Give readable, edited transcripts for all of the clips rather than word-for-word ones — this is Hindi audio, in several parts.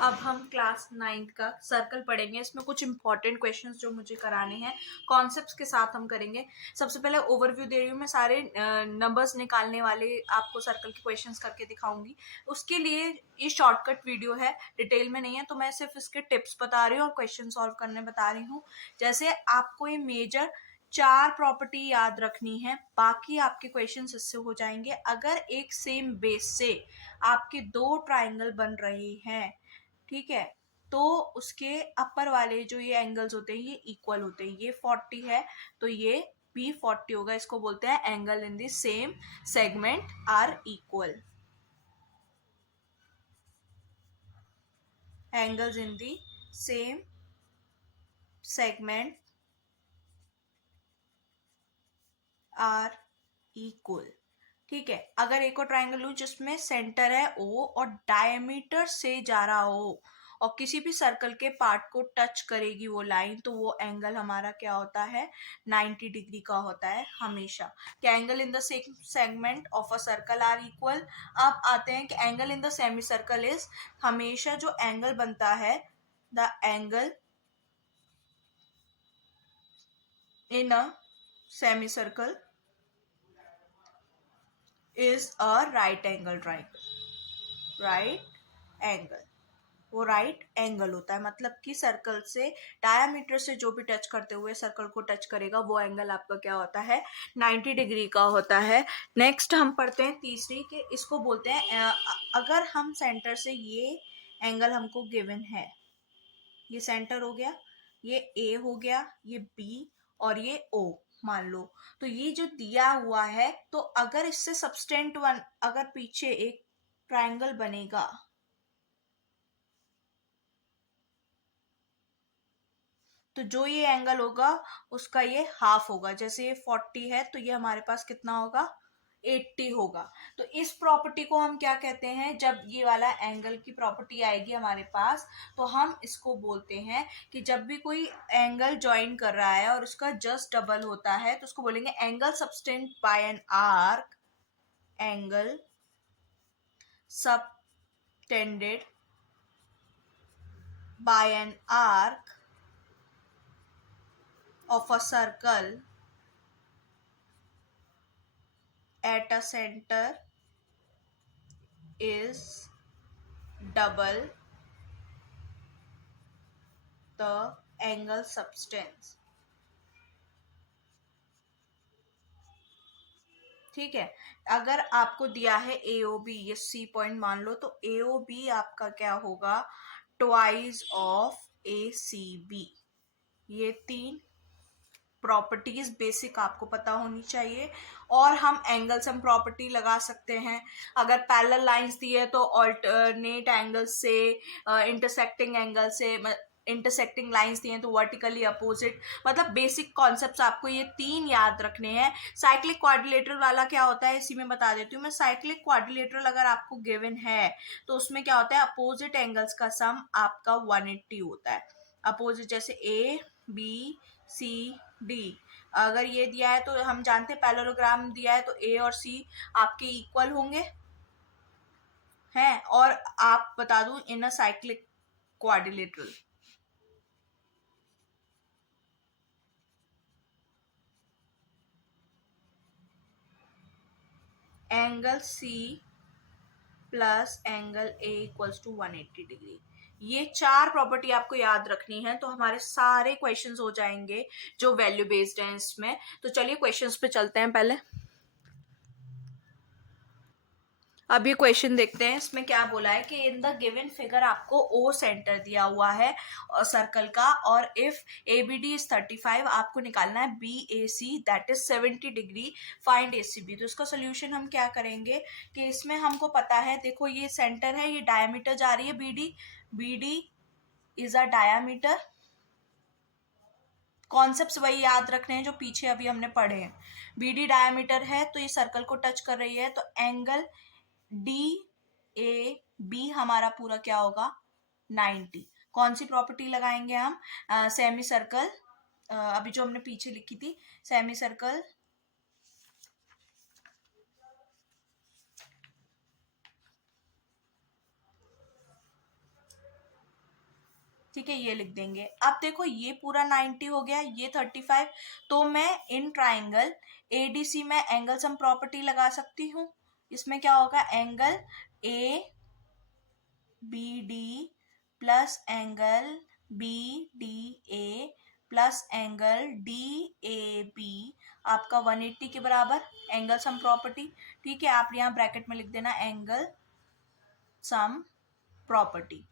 अब हम क्लास 9th का सर्कल पढ़ेंगे। इसमें कुछ इंपॉर्टेंट क्वेश्चंस जो मुझे कराने हैं कॉन्सेप्ट्स के साथ हम करेंगे। सबसे पहले ओवरव्यू दे रही हूँ मैं, सारे नंबर्स निकालने वाले आपको सर्कल के क्वेश्चंस करके दिखाऊंगी। उसके लिए ये शॉर्टकट वीडियो है, डिटेल में नहीं है, तो मैं सिर्फ इसके टिप्स बता रही हूँ और क्वेश्चन सॉल्व करने बता रही हूँ। जैसे आपको ये मेजर 4 प्रॉपर्टी याद रखनी है, बाकी आपके क्वेश्चंस इससे हो जाएंगे। अगर एक सेम बेस से आपके 2 ट्राइंगल बन रहे हैं, ठीक है, तो उसके अपर वाले जो ये एंगल्स होते हैं ये इक्वल होते हैं। ये 40 है तो ये भी 40 होगा। इसको बोलते हैं angle in the same segment are equal. Angles in the same segment are equal. ठीक है, अगर एक और ट्राइंगल लूं जिसमें सेंटर है ओ और डायमीटर से जा रहा हो और किसी भी सर्कल के पार्ट को टच करेगी वो लाइन, तो वो एंगल हमारा क्या होता है, 90 डिग्री का होता है हमेशा। क्या angle in the same segment of a circle are equal. अब आते हैं कि angle in the semi circle is, हमेशा जो एंगल बनता है, the angle in a semi circle is a right angle triangle. Right angle, वो राइट एंगल होता है, मतलब कि सर्कल से डायमीटर से जो भी टच करते हुए सर्कल को टच करेगा वो एंगल आपका क्या होता है, 90 डिग्री का होता है। नेक्स्ट हम पढ़ते हैं तीसरी, कि इसको बोलते हैं अगर हम सेंटर से, ये एंगल हमको गिवन है, ये सेंटर हो गया, ये ए हो गया, ये बी और ये ओ मान लो, तो ये जो दिया हुआ है, तो अगर इससे सबस्टेंट वन, अगर पीछे एक ट्राइंगल बनेगा, तो जो ये एंगल होगा उसका ये हाफ होगा। जैसे ये 40 है तो ये हमारे पास कितना होगा, 80 होगा। तो इस प्रॉपर्टी को हम क्या कहते हैं, जब ये वाला एंगल की प्रॉपर्टी आएगी हमारे पास, तो हम इसको बोलते हैं कि जब भी कोई एंगल ज्वाइन कर रहा है और उसका जस्ट डबल होता है, तो उसको बोलेंगे angle subtended by an arc. Angle subtended by an arc of a circle at a center is double the angle substance। ठीक है, अगर आपको दिया है ए ओ बी, ये सी पॉइंट मान लो, तो ए ओ बी आपका क्या होगा, twice of A C B. ये 3 प्रॉपर्टीज बेसिक आपको पता होनी चाहिए। और हम एंगल्स हम प्रॉपर्टी लगा सकते हैं। अगर पैरेलल लाइंस दी है तो ऑल्टरनेट एंगल से, इंटरसेक्टिंग एंगल से, इंटरसेक्टिंग लाइंस दी हैं तो वर्टिकली अपोजिट। मतलब बेसिक कॉन्सेप्ट्स आपको ये 3 याद रखने हैं। साइक्लिक क्वाड्रिलेटरल वाला क्या होता है इसी में बता देती हूँ मैं। साइक्लिक क्वाड्रिलेटरल अगर आपको गिवन है तो उसमें क्या होता है, अपोजिट एंगल्स का सम आपका 180 होता है। अपोजिट, जैसे ए बी सी डी, अगर ये दिया है तो हम जानते हैं पैरेललोग्राम दिया है तो ए और सी आपके इक्वल होंगे हैं। और आप बता दूं, in a cyclic quadrilateral angle C plus angle A equals to 180 degree. ये 4 प्रॉपर्टी आपको याद रखनी है, तो हमारे सारे क्वेश्चंस हो जाएंगे जो वैल्यू बेस्ड हैं इसमें। तो चलिए क्वेश्चंस पे चलते हैं पहले। अब ये क्वेश्चन देखते हैं, इसमें क्या बोला है कि इन द गिवन फिगर आपको ओ सेंटर दिया हुआ है सर्कल का, और if A B D is 35, आपको निकालना है B A C that is 70 degree, find A C B. तो इसका सोल्यूशन हम क्या करेंगे कि इसमें हमको पता है, देखो ये सेंटर है, ये डायमीटर जा रही है B D is a diameter. Concepts वही याद रखने हैं जो पीछे अभी हमने पढ़े हैं। बी डी डायमीटर है तो ये सर्कल को टच कर रही है, तो एंगल डी ए बी हमारा पूरा क्या होगा, 90। कौन सी प्रॉपर्टी लगाएंगे हम, सेमी सर्कल, अभी जो हमने पीछे लिखी थी, सेमी सर्कल ठीक है, ये लिख देंगे। अब देखो ये पूरा 90 हो गया, ये 35, तो मैं इन ट्राइंगल एडीसी में एंगल सम प्रॉपर्टी लगा सकती हूँ। इसमें क्या होगा, angle A B D plus angle B D A plus angle D A B आपका 180 के बराबर, एंगल सम प्रॉपर्टी। ठीक है, आप यहाँ ब्रैकेट में लिख देना एंगल सम प्रॉपर्टी।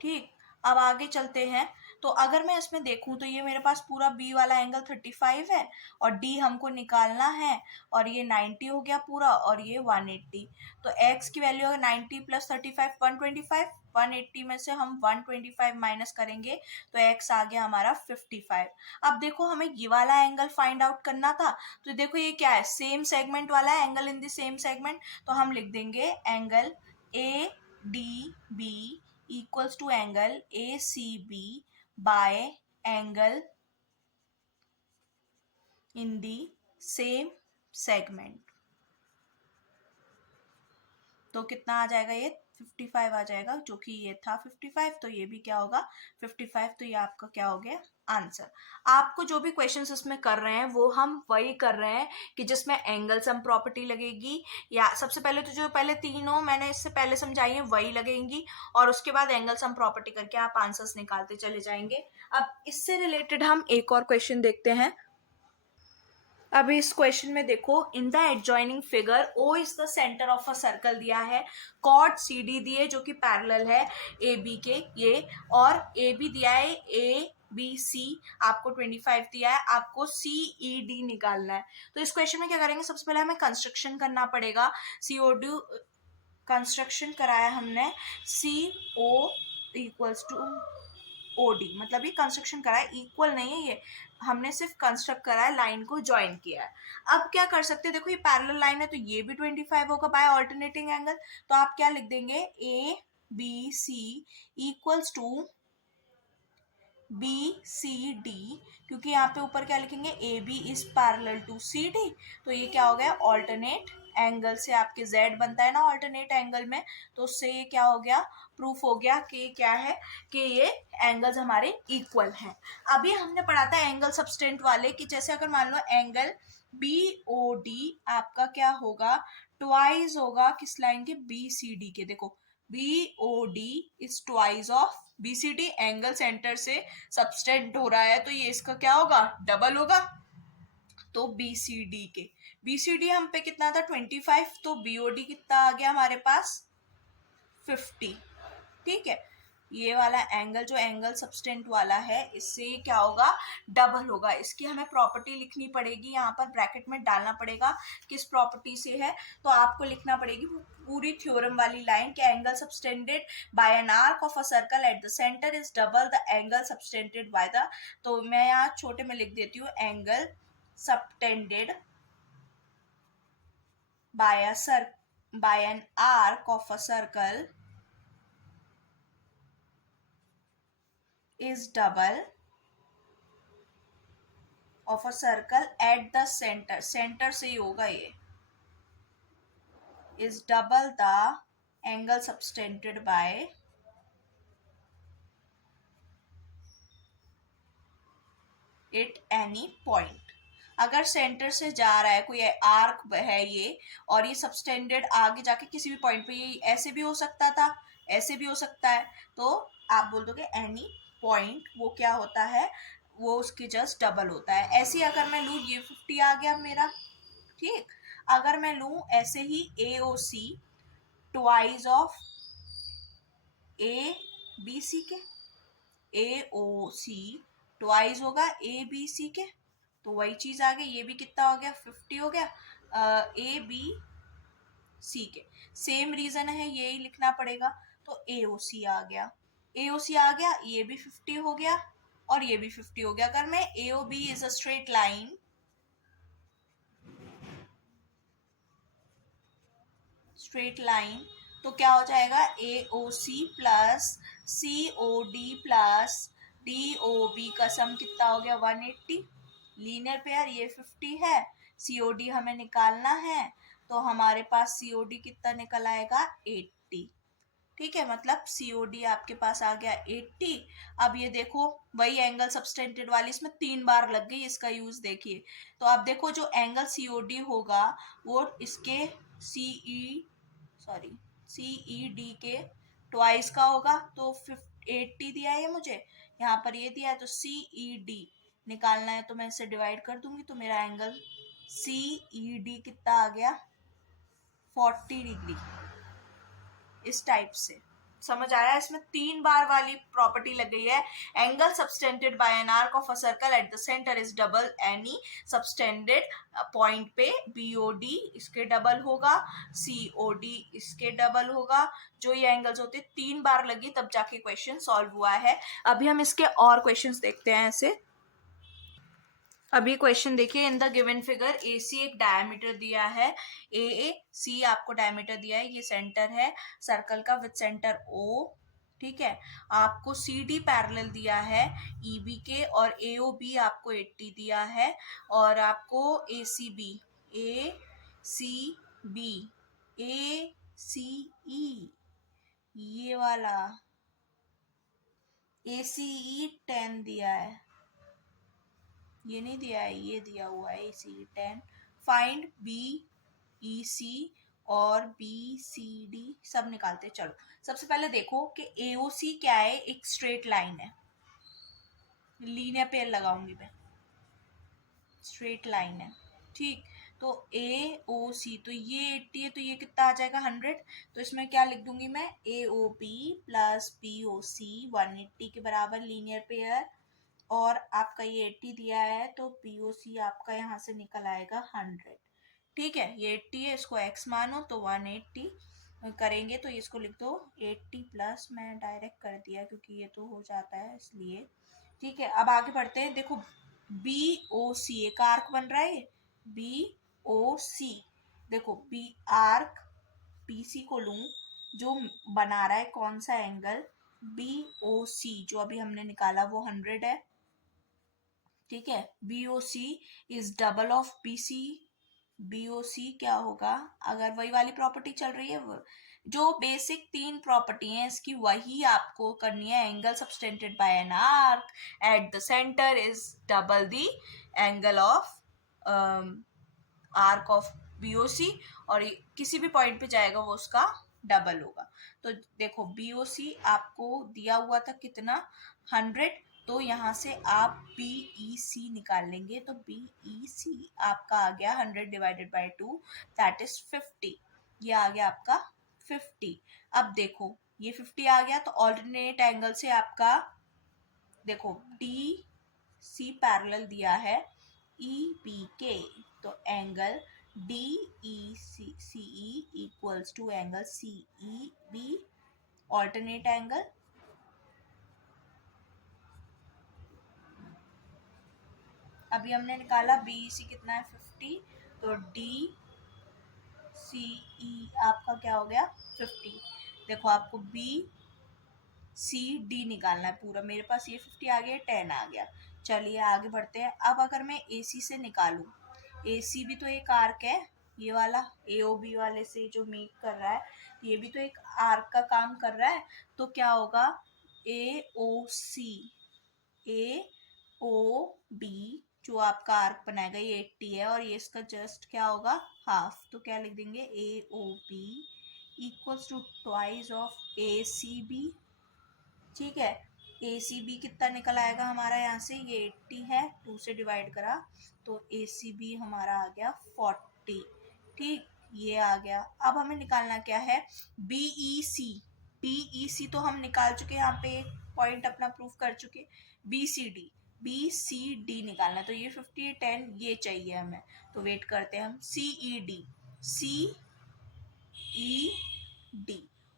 ठीक, अब आगे चलते हैं। तो अगर मैं इसमें देखूं तो ये मेरे पास पूरा बी वाला एंगल 35 है और डी हमको निकालना है, और ये 90 हो गया पूरा और ये 180। तो x की वैल्यू है 90 प्लस 35 125, 180 में से हम 125 माइनस करेंगे तो x आ गया हमारा 55। अब देखो हमें ये वाला एंगल फाइंड आउट करना था, तो देखो ये क्या है, सेम सेगमेंट वाला है, angle in the same segment, तो हम लिख देंगे angle A D B equals to angle ACB by angle in the same segment। तो कितना आ जाएगा, ये 55 आ जाएगा, जो कि ये था 55, तो ये भी क्या होगा 55। तो ये आपका क्या हो गया आंसर। आपको जो भी क्वेश्चंस इसमें कर रहे हैं वो हम वही कर रहे हैं कि जिसमें एंगल सम प्रॉपर्टी लगेगी, या सबसे पहले तो जो पहले तीनों मैंने इससे पहले समझाई है वही लगेंगी, और उसके बाद एंगल सम प्रॉपर्टी करके आप आंसर्स निकालते चले जाएंगे। अब इससे रिलेटेड हम एक और क्वेश्चन देखते हैं। अब इस क्वेश्चन में देखो, in the adjoining figure O is the centre of a circle दिया है, कॉर्ड सी डी दिए जो कि पैरेलल है ए बी के, ये और ए बी दिया है ए बी सी, आपको 25 दिया है, आपको सी ई डी निकालना है। तो इस क्वेश्चन में क्या करेंगे, सबसे पहले हमें कंस्ट्रक्शन करना पड़ेगा। सी ओ डी कंस्ट्रक्शन कराया हमने, C O equals to O D, मतलब ये कंस्ट्रक्शन करा है, इक्वल नहीं है, ये हमने सिर्फ कंस्ट्रक्ट करा है, लाइन को ज्वाइन किया है। अब क्या कर सकते हैं, देखो ये पैरेलल लाइन है तो ये भी 25 होगा बाय ऑल्टरनेटिंग एंगल, तो आप क्या लिख देंगे, A B C equals to B C D, क्योंकि यहाँ पे ऊपर क्या लिखेंगे, A B is parallel to C D, तो ये क्या हो गया ऑल्टरनेट एंगल से आपके z बनता है ना ऑल्टरनेट एंगल में, तो उससे ये क्या हो गया, प्रूफ हो गया कि क्या है, कि ये एंगल्स हमारे इक्वल हैं। अभी हमने पढ़ा था एंगल सबस्टेंट वाले कि जैसे अगर मान लो एंगल बी ओ डी आपका क्या होगा, ट्वाइस होगा किस लाइन के, बी सी डी के। देखो B O D is twice of B C D, angle centre से सबस्टेंड हो रहा है तो ये इसका क्या होगा, डबल होगा। तो बी सी डी के, बी सी डी हम पे कितना था 25, तो बी ओ डी कितना आ गया हमारे पास 50। ठीक है, ये वाला एंगल जो एंगल सबस्टेंट वाला है इससे क्या होगा, डबल होगा। इसकी हमें प्रॉपर्टी लिखनी पड़ेगी, यहाँ पर ब्रैकेट में डालना पड़ेगा किस प्रॉपर्टी से है, तो आपको लिखना पड़ेगी पूरी थ्योरम वाली लाइन कि angle subtended by an arc of a circle eight the centre is double the angle subtended by the, तो मैं यहाँ छोटे में लिख देती हूँ, angle subtended by an arc of a circle is double of a circle at the center, center से ही होगा ये, is double the angle subtended by it any point। अगर सेंटर से जा रहा है कोई आर्क है ये, और ये सबस्टेंडेड आगे जाके किसी भी पॉइंट पे, ये ऐसे भी हो सकता था ऐसे भी हो सकता है, तो आप बोल दोगे एनी पॉइंट, वो क्या होता है, वो उसके जस्ट डबल होता है। ऐसे ही अगर मैं लूँ, ये 50 आ गया मेरा। ठीक, अगर मैं लूँ ऐसे ही A O C twice of A B C के, ए ओ सी ट्वाइस होगा ए बी सी के, तो वही चीज आ गई, ये भी कितना हो गया 50 हो गया ए बी सी के। सेम रीजन है, यही लिखना पड़ेगा, तो ए ओ सी आ गया, ए ओ सी आ गया, ये भी 50 हो गया और ये भी 50 हो गया। अगर मैं A O B is a straight line, straight line, तो क्या हो जाएगा, A O C plus C O D plus D O B का सम कितना हो गया 180, लीनियर पेयर, ये 50 है, सी ओ डी हमें निकालना है, तो हमारे पास सी ओ डी कितना निकल आएगा 80। ठीक है, मतलब COD आपके पास आ गया 80। अब ये देखो वही एंगल सब्सटेंडेड वाली, इसमें 3 बार लग गई, इसका यूज देखिए। तो आप देखो जो एंगल COD होगा वो इसके सॉरी CED के ट्वाइस का होगा। तो 80 दिया है मुझे, यहाँ पर ये दिया है, तो CED निकालना है तो मैं इसे डिवाइड कर दूंगी, तो मेरा एंगल CED कितना आ गया, 40 डिग्री। इस टाइप से समझ आया। इसमें 3 बार वाली प्रॉपर्टी लग गई है। Angle subtended by an arc of a circle eight the centre is double any subtended point पे BOD इसके डबल होगा, COD इसके डबल होगा। जो ये एंगल्स होते 3 बार लगी तब जाके क्वेश्चन सॉल्व हुआ है। अभी हम इसके और क्वेश्चंस देखते हैं ऐसे। अभी क्वेश्चन देखिए, in the given figure AC एक डायमीटर दिया है, AC आपको डायमीटर दिया है, ये सेंटर है सर्कल का विद सेंटर O। ठीक है, आपको CD पैरेलल दिया है EB के, और AOB आपको 80 दिया है, और आपको ACB ACE ये वाला ACE 10 दिया है, ये नहीं दिया है, ये दिया हुआ है ACE 10। फाइंड BEC और BCD सब निकालते चलो। सबसे पहले देखो कि AOC क्या है, एक स्ट्रेट लाइन है, लीनियर पेयर लगाऊंगी मैं, स्ट्रेट लाइन है। ठीक, तो AOC तो ये 80 है, तो ये कितना आ जाएगा 100। तो इसमें क्या लिख दूंगी मैं, AOB प्लस BOC 180 के बराबर लीनियर पेयर, और आपका ये 80 दिया है, तो POC आपका यहाँ से निकल आएगा 100। ठीक है, ये 80 है, इसको x मानो तो 180 करेंगे, तो इसको लिख दो 80 प्लस, मैं डायरेक्ट कर दिया क्योंकि ये तो हो जाता है इसलिए। ठीक है, अब आगे बढ़ते हैं। देखो BOC एक आर्क बन रहा है, BOC देखो B आर्क PC को लूं जो बना रहा है कौन सा एंगल, BOC जो अभी हमने निकाला वो 100 है। ठीक है, BOC is double of BC। BOC क्या होगा, अगर वही वाली प्रॉपर्टी चल रही है, जो बेसिक 3 प्रॉपर्टी हैं इसकी वही आपको करनी है। Angle subtended by an arc eight the centre is double the angle of arc of BOC, और किसी भी पॉइंट पे जाएगा वो उसका डबल होगा। तो देखो BOC आपको दिया हुआ था कितना, 100, तो यहाँ से आप BEC निकाल लेंगे, तो BEC आपका आ गया 100 डिवाइडेड बाय 2 दैट इज 50। ये आ गया आपका 50। अब देखो ये 50 आ गया, तो ऑल्टरनेट एंगल से आपका देखो DC पैरेलल दिया है EB के, तो angle DECE equals to angle CEB, alternate angle. अभी हमने निकाला BEC कितना है 50, तो DCE आपका क्या हो गया 50। देखो आपको BCD निकालना है पूरा, मेरे पास ये 50 आ गया, 10 आ गया। चलिए आगे बढ़ते हैं। अब अगर मैं AC से निकालूं, AC भी तो एक आर्क है, ये वाला AOB वाले से जो मेक कर रहा है, ये भी तो एक आर्क का काम कर रहा है। तो क्या होगा, AOB जो आपका आर्क बनाएगा ये 80 है, और ये इसका जस्ट क्या होगा हाफ, तो क्या लिख देंगे AOB equals to twice of ACB। ठीक है, ACB कितना निकल आएगा हमारा, यहाँ से ये 80 है, 2 से डिवाइड करा तो ACB हमारा आ गया 40। ठीक, ये आ गया। अब हमें निकालना क्या है, BEC तो हम निकाल चुके, यहाँ पे पॉइंट अपना प्रूफ कर चुके। BCD निकालना, तो ये 50 10 ये चाहिए हमें, तो वेट करते हैं हम। CED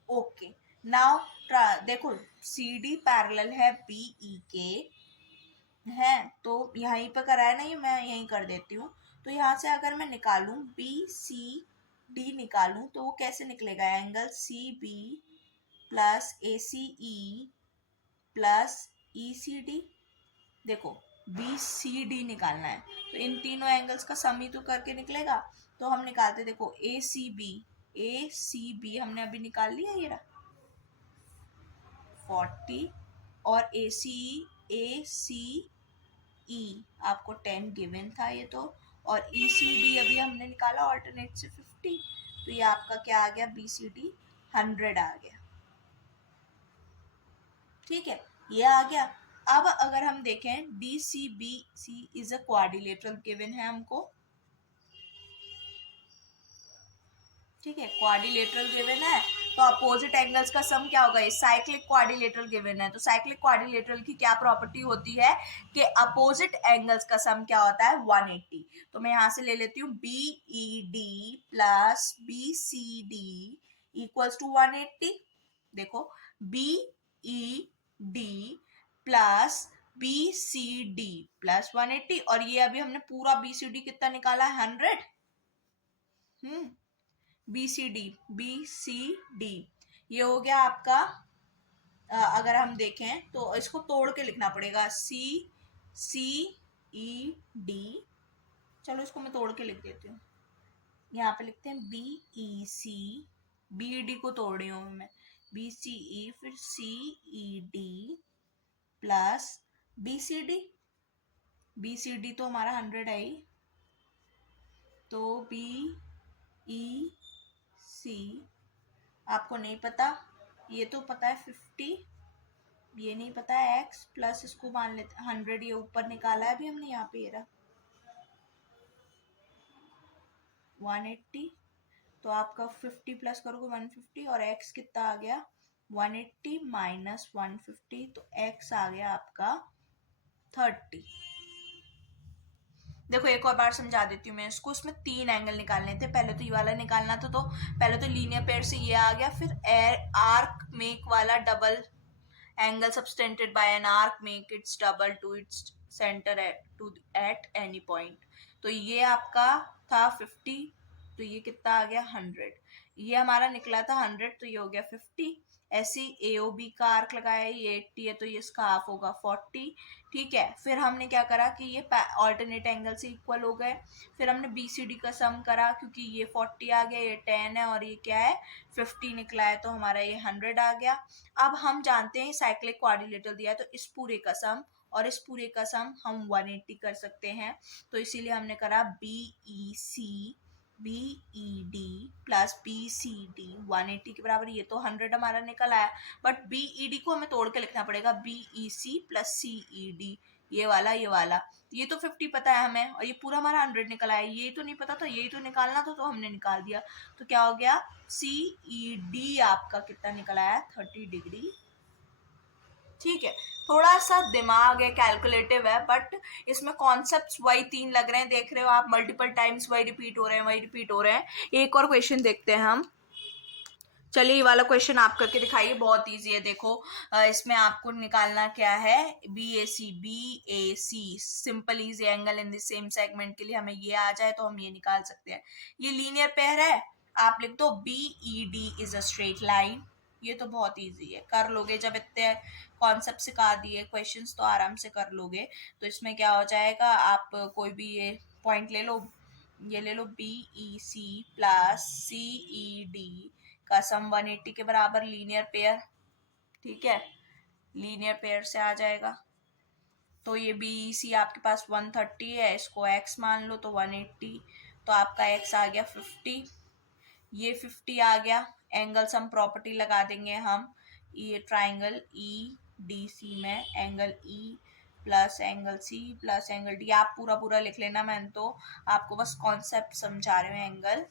ओके, नाउ देखो CD पैरेलल है BE के, है तो यहीं पे करा है ना, ये मैं यहीं कर देती हूँ। तो यहाँ से अगर मैं निकालूं BCD निकालूं, तो वो कैसे निकलेगा, angle CB plus ACE plus ECD। देखो BCD निकालना है, तो इन तीनों एंगल्स का सम ही तो करके निकलेगा। तो हम निकालते, देखो ACB हमने अभी निकाल लिया, ये रहा 40 और ए सी ई आपको 10 गिवन था ये तो, और ई सी डी अभी हमने निकाला ऑल्टरनेट से 50, तो ये आपका क्या आ गया, बी सी डी 100 आ गया। ठीक है, ये आ गया। अब अगर हम देखें D C B C is a quadrilateral given है हमको, ठीक है, क्वाड्रिलेटरल गिवन है, तो अपोजिट एंगल्स का सम क्या होगा, ये साइक्लिक क्वाड्रिलेटरल गिवन है, तो साइक्लिक क्वाड्रिलेटरल की क्या प्रॉपर्टी होती है कि अपोजिट एंगल्स का सम क्या होता है 180। तो मैं यहां से ले लेती हूँ B E D plus B C D equals to 180। देखो B E D plus B C D plus 180, और ये अभी हमने पूरा बी सी डी कितना निकाला है 100। बी सी डी ये हो गया आपका। अगर हम देखें तो इसको तोड़ के लिखना पड़ेगा, सी सी ई डी, चलो इसको मैं तोड़ के लिख देती हूँ। यहाँ पे लिखते हैं B E C, B D को तोड़ रही हूँ मैं, बी सी ई फिर C E D plus B C D तो हमारा 100 है ही, तो बी ई सी आपको नहीं पता, ये तो पता है 50, ये नहीं पता है x, प्लस इसको मान लेते 100, ये ऊपर निकाला है अभी हमने, यहाँ पे ये रहा 180, तो आपका 50 प्लस करोगे 150, और x कितना आ गया 180 माइनस 150, तो x आ गया आपका 30। देखो एक और बार समझा देती हूँ मैं इसको, इसमें 3 एंगल निकालने थे, पहले तो ये वाला निकालना था, तो पहले तो लीनियर पेयर से ये आ गया, फिर आर्क मेक वाला double angle subtended by an arc make its double to its center at any point। तो ये आपका था 50, तो ये कितना आ गया 100, ये हमारा निकला था 100, तो ये हो गया 50। ऐसे AOB का आर्क लगाया, ये 80 है तो ये इसका हाफ होगा 40। ठीक है, फिर हमने क्या करा कि ये ऑल्टरनेट एंगल से इक्वल हो गए, फिर हमने BCD का सम करा, क्योंकि ये 40 आ गया, ये 10 है और ये क्या है 50 निकला है, तो हमारा ये 100 आ गया। अब हम जानते हैं साइक्लिक क्वाड्रिलेटरल दिया है, तो इस पूरे का सम और इस पूरे का सम हम 180 कर सकते हैं, तो इसीलिए हमने करा B E D plus B C D 180 के बराबर, ये तो 100 हमारा निकल आया, बट बी ई डी को हमें तोड़ के लिखना पड़ेगा, बी ई सी प्लस सी ई डी, ये वाला ये तो 50 पता है हमें, और ये पूरा हमारा 100 निकल आया, ये तो नहीं पता था, यही तो निकालना था, तो हमने निकाल दिया, तो क्या हो गया सी ई डी आपका कितना निकल आया 30 डिग्री। ठीक है, थोड़ा सा दिमाग है, कैलकुलेटिव है, बट इसमें कॉन्सेप्ट्स वही 3 लग रहे हैं, देख रहे हो आप, मल्टीपल टाइम्स वही रिपीट हो रहे हैं। एक और क्वेश्चन देखते हैं हम, चलिए ये वाला क्वेश्चन आप करके दिखाइए, बहुत इजी है। देखो इसमें आपको निकालना क्या है, B A C simple easy angle in the same segment के लिए हमें ये आ जाए तो हम ये निकाल सकते हैं। ये लीनियर पेयर है, आप लिख दो B E D is a straight line, ये तो बहुत इजी है, कर लोगे, जब इतने कॉन्सेप्ट सिखा दिए क्वेश्चंस तो आराम से कर लोगे। तो इसमें क्या हो जाएगा, आप कोई भी ये पॉइंट ले लो, ये ले लो बी ई सी प्लस सी ई डी का सम 180 के बराबर, लीनियर पेयर, ठीक है, लीनियर पेयर से आ जाएगा। तो ये बी ई सी आपके पास 130 है, इसको x मान लो, तो 180, तो आपका x आ गया 50, ये 50 आ गया, एंगल सम प्रॉपर्टी लगा देंगे हम, ये ट्राइंगल ई डी सी में angle E plus angle C plus angle D, आप पूरा लिख लेना, मैंने तो आपको बस कॉन्सेप्ट समझा रही हूँ, एंगल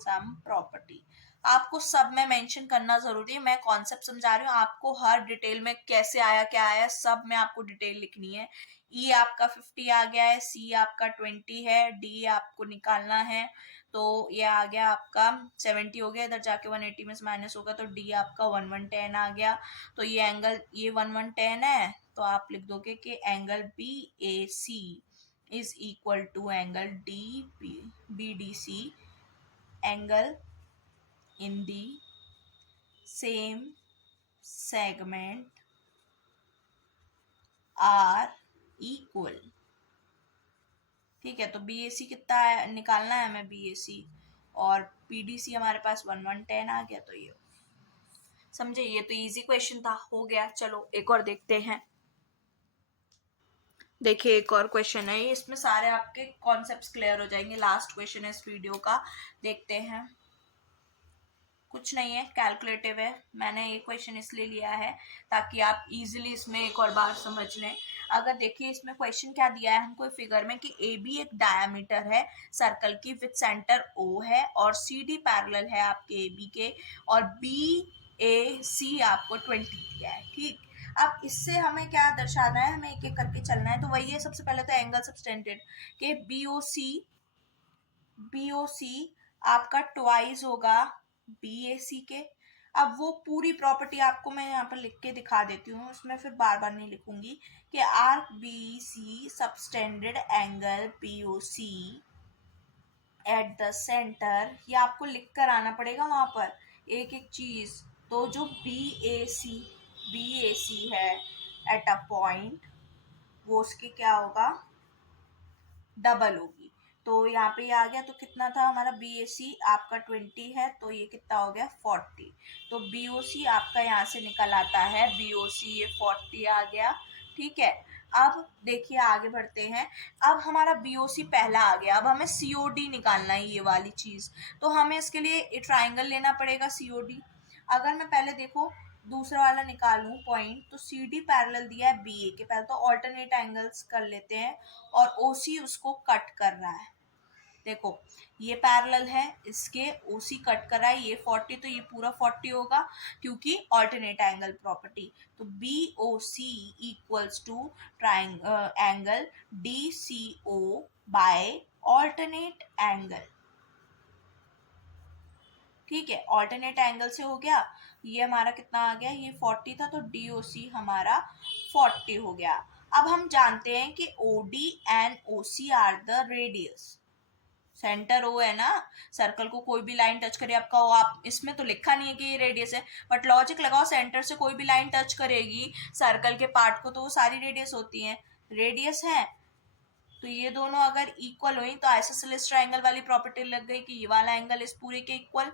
सम प्रॉपर्टी आपको सब में मेंशन करना जरूरी है, मैं कॉन्सेप्ट समझा रही हूँ, आपको हर डिटेल में कैसे आया क्या आया सब में आपको डिटेल लिखनी है। ई आपका 50 आ गया है, सी आपका 20 है, डी आपको निकालना है, तो ये आ गया आपका 70 हो गया, इधर जाके 180 में से माइनस होगा, तो डी आपका 1110 आ गया। तो ये एंगल ये 1110 है, तो आप लिख दोगे कि angle B A C is equal to angle B D C, angle in the same segment are equal। ठीक है, तो BAC कितना है निकालना है हमें, BAC और PDC हमारे पास 1110 आ गया, तो ये समझे? ये तो इजी क्वेश्चन था, हो गया। चलो एक और देखते हैं। देखिए एक और क्वेश्चन है, इसमें सारे आपके कॉन्सेप्ट्स क्लियर हो जाएंगे। लास्ट क्वेश्चन है इस वीडियो का, देखते हैं। कुछ नहीं है, कैलकुलेटिव है। मैंने ये क्वेश्चन इसलिए लिया है ताकि आप इजीली इसमें एक और बार समझ लें। अगर देखिए इसमें क्वेश्चन क्या दिया है हमको फिगर में कि ए बी एक डायमीटर है सर्कल की विद सेंटर ओ है, और सी डी पैरेलल है आपके ए बी के, और बी ए सी आपको 20 दिया है। ठीक, अब इससे हमें क्या दर्शाना है, हमें एक एक करके चलना है। तो वही है, सबसे पहले तो एंगल सबटेंडेड के बी ओ सी आपका ट्वाइस होगा बी ए सी के। अब वो पूरी प्रॉपर्टी आपको मैं यहाँ पर लिख के दिखा देती हूँ, उसमें फिर बार बार नहीं लिखूंगी, कि arc B C subtended angle P O C at the centre, ये आपको लिख कर आना पड़ेगा वहां पर एक एक चीज। तो जो बी ए सी है एट अ पॉइंट, वो उसके क्या होगा, डबल होगी। तो यहाँ पे आ गया, तो कितना था हमारा बी ए सी आपका 20 है, तो ये कितना हो गया 40। तो बी ओ सी आपका यहाँ से निकल आता है, बी ओ सी ये 40 आ गया। ठीक है, अब देखिए आगे बढ़ते हैं। अब हमारा बी ओ सी पहला आ गया, अब हमें सी ओ डी निकालना है, ये वाली चीज। तो हमें इसके लिए ट्राइंगल लेना पड़ेगा सी ओ डी। अगर मैं पहले देखो दूसरा वाला निकालूं पॉइंट, तो सी डी पैरेलल दिया है बी ए के, पहले तो ऑल्टरनेट एंगल्स कर लेते हैं, और ओ सी उसको कट कर रहा है। देखो ये पैरेलल है, इसके ओ सी कट कर रहा है, ये 40, तो ये पूरा 40 होगा क्योंकि ऑल्टरनेट एंगल प्रॉपर्टी। तो B O C equals to angle D C O by alternate angle. ठीक है, ऑल्टरनेट एंगल से हो गया, ये हमारा कितना आ गया, ये 40 था, तो डी ओ सी हमारा 40 हो गया। अब हम जानते हैं कि O D and O C are the radius. Centre O है ना, सर्कल को कोई भी लाइन टच करे आपका ओ, आप इसमें तो लिखा नहीं है कि ये रेडियस है, बट लॉजिक लगाओ, सेंटर से कोई भी लाइन टच करेगी सर्कल के पार्ट को, तो वो सारी रेडियस होती है, रेडियस है। तो ये दोनों अगर इक्वल हुई तो आइसोसेलेस ट्रायंगल वाली प्रॉपर्टी लग गई कि ये वाला एंगल इस पूरे के इक्वल।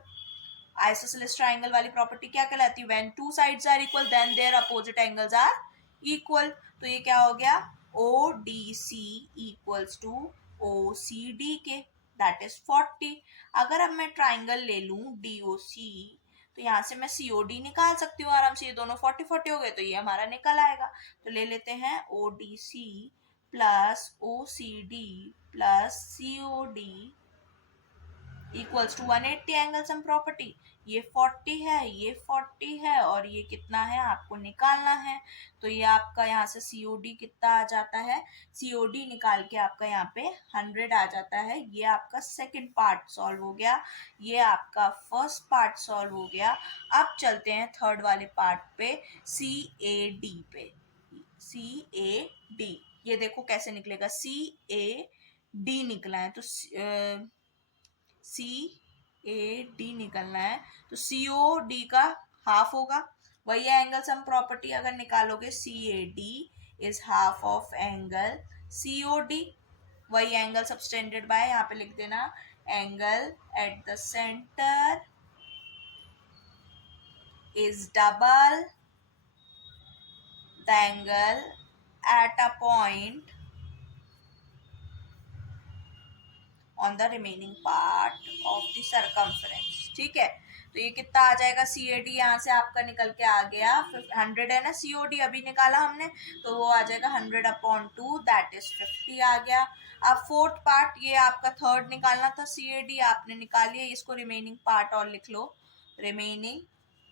आइसोसेलेस ट्रायंगल वाली प्रॉपर्टी क्या कहलाती है, when two sides are equal then their opposite angles are equal. तो ये क्या हो गया, O D C equals to O C D के, दैट इज 40। अगर अब मैं ट्राइंगल ले लूं डी ओ सी, तो यहाँ से मैं सी ओ डी निकाल सकती हूँ आराम से, ये दोनों 40 40 हो गए, तो ये हमारा निकल आएगा। तो ले लेते हैं O D C plus O C D plus C O D equals to 180 angle sum property. ये 40 है, ये 40 है, और ये कितना है आपको निकालना है। तो ये आपका यहाँ से सीओडी कितना आ जाता है, सीओडी निकाल के आपका यहाँ पे 100 आ जाता है। ये आपका सेकंड पार्ट सॉल्व हो गया, ये आपका फर्स्ट पार्ट सॉल्व हो गया। अब चलते हैं थर्ड वाले पार्ट पे, सी ए डी पे। सी ए डी, ये देखो कैसे निकलेगा, सी ए डी निकला है, तो सी ए डी निकलना है, तो सी ओ डी का हाफ होगा। वही एंगल सम प्रॉपर्टी अगर निकालोगे, C A D is half of angle C O D. वही एंगल सबटेंडेड बाय, यहाँ पे लिख देना, angle at the centre is double the angle at a point on the remaining part of the circumference. ठीक है, तो ये कितना आ जाएगा, सी ए डी यहाँ से आपका निकल के आ गया, 100 है ना, सी ओ डी अभी निकाला हमने, तो वो आ जाएगा 100/2, दैट इज 50 आ गया। अब फोर्थ पार्ट, ये आपका थर्ड निकालना था, सी ए डी आपने निकाल लिया, इसको रिमेनिंग पार्ट और लिख लो, remaining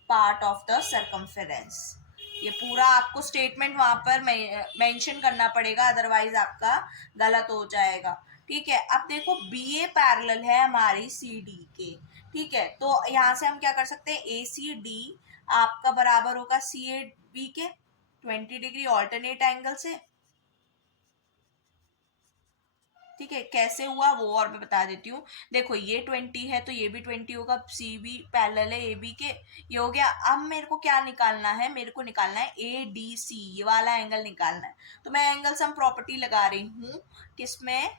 part of the circumference. ये पूरा आपको स्टेटमेंट वहां पर मेंशन करना पड़ेगा, अदरवाइज आपका गलत हो जाएगा। ठीक है, अब देखो बी ए पैरेलल है हमारी सी डी के। ठीक है, तो यहाँ से हम क्या कर सकते हैं, ए सी डी आपका बराबर होगा सी ए बी के 20 डिग्री ऑल्टरनेट एंगल से। ठीक है, कैसे हुआ वो और मैं बता देती हूँ। देखो ये 20 है, तो ये भी 20 होगा, सी बी पैरेलल है ए बी के, ये हो गया। अब मेरे को क्या निकालना है, मेरे को निकालना है ए डी सी, ये वाला एंगल निकालना है। तो मैं एंगल सम प्रॉपर्टी लगा रही हूँ, किसमें,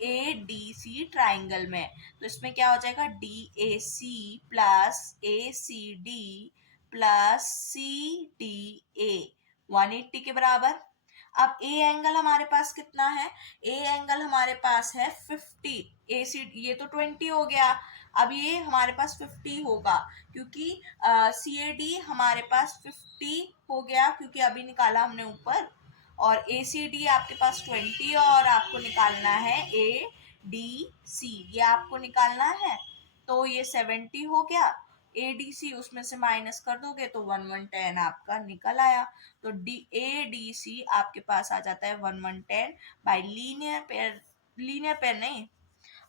ए डी सी ट्राइंगल में। तो इसमें क्या हो जाएगा, D A C plus A C D plus C D A 180 के बराबर। अब ए एंगल हमारे पास कितना है, ए एंगल हमारे पास है 50, ए सी ये तो 20 हो गया, अब ये हमारे पास 50 होगा क्योंकि सी ए डी हमारे पास 50 हो गया क्योंकि अभी निकाला हमने ऊपर, और ए सी डी आपके पास 20 और आपको निकालना है ए डी सी, ये आपको निकालना है, तो ये 70 हो गया। ए डी सी उसमें से माइनस कर दोगे तो 1110 आपका निकल आया। तो डी ए डी सी आपके पास आ जाता है 1110 बाय लीनियर पेयर नहीं,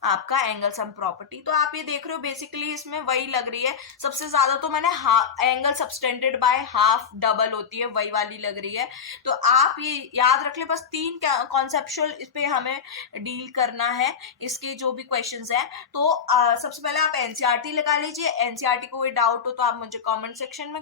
आपका एंगल सम प्रॉपर्टी। तो आप ये देख रहे हो बेसिकली इसमें वही लग रही है, सबसे ज्यादा तो मैंने angle subtended by half double होती है वही वाली लग रही है। तो आप ये याद रख ले, बस 3 कॉन्सेप्चुअल इस पे हमें डील करना है, इसके जो भी क्वेश्चंस हैं। तो सबसे पहले आप एनसीईआरटी लगा लीजिए, एनसीईआरटी को कोई डाउट हो तो आप मुझे कमेंट सेक्शन में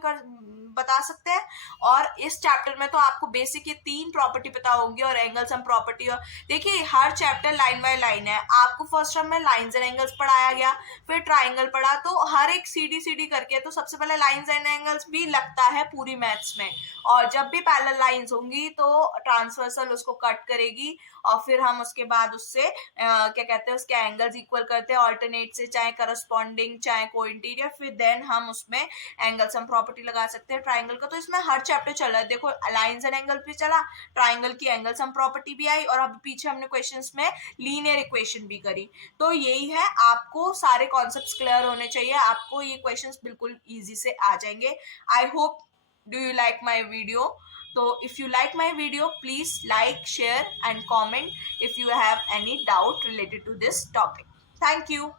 बता सकते हैं। और इस चैप्टर में तो आपको बेसिक ये 3 प्रॉपर्टी पता होंगी और एंगल सम प्रॉपर्टी। और देखिए हर चैप्टर लाइन बाय लाइन है, आपको फर्स्ट टर्म में लाइंस एंड एंगल्स पढ़ाया गया, फिर ट्राइंगल पढ़ा, तो हर एक सीडी सीडी करके, तो सबसे पहले लाइंस एंड एंगल्स भी लगता है पूरी मैथ्स में। और जब भी पैरेलल लाइंस होंगी तो ट्रांसवर्सल उसको कट करेगी और फिर हम उसके बाद उससे क्या कहते हैं उसके एंगल्स इक्वल करते हैं ऑल्टरनेट से, चाहे करस्पॉन्डिंग चाहे को इंटीरियर, फिर देन हम उसमें एंगल सम प्रॉपर्टी लगा सकते हैं ट्राइंगल का। तो इसमें हर चैप्टर चल रहा है, देखो लाइंस एंड एंगल भी चला, ट्राइंगल की एंगल सम प्रॉपर्टी भी आई, और अब पीछे हमने क्वेश्चंस में लीनियर इक्वेशन भी करी। तो यही है, आपको सारे कॉन्सेप्ट्स क्लियर होने चाहिए, आपको ये क्वेश्चंस बिल्कुल इजी से आ जाएंगे। I hope do you like my video? So if you like my video, please like, share and comment if you have any doubt related to this topic. Thank you.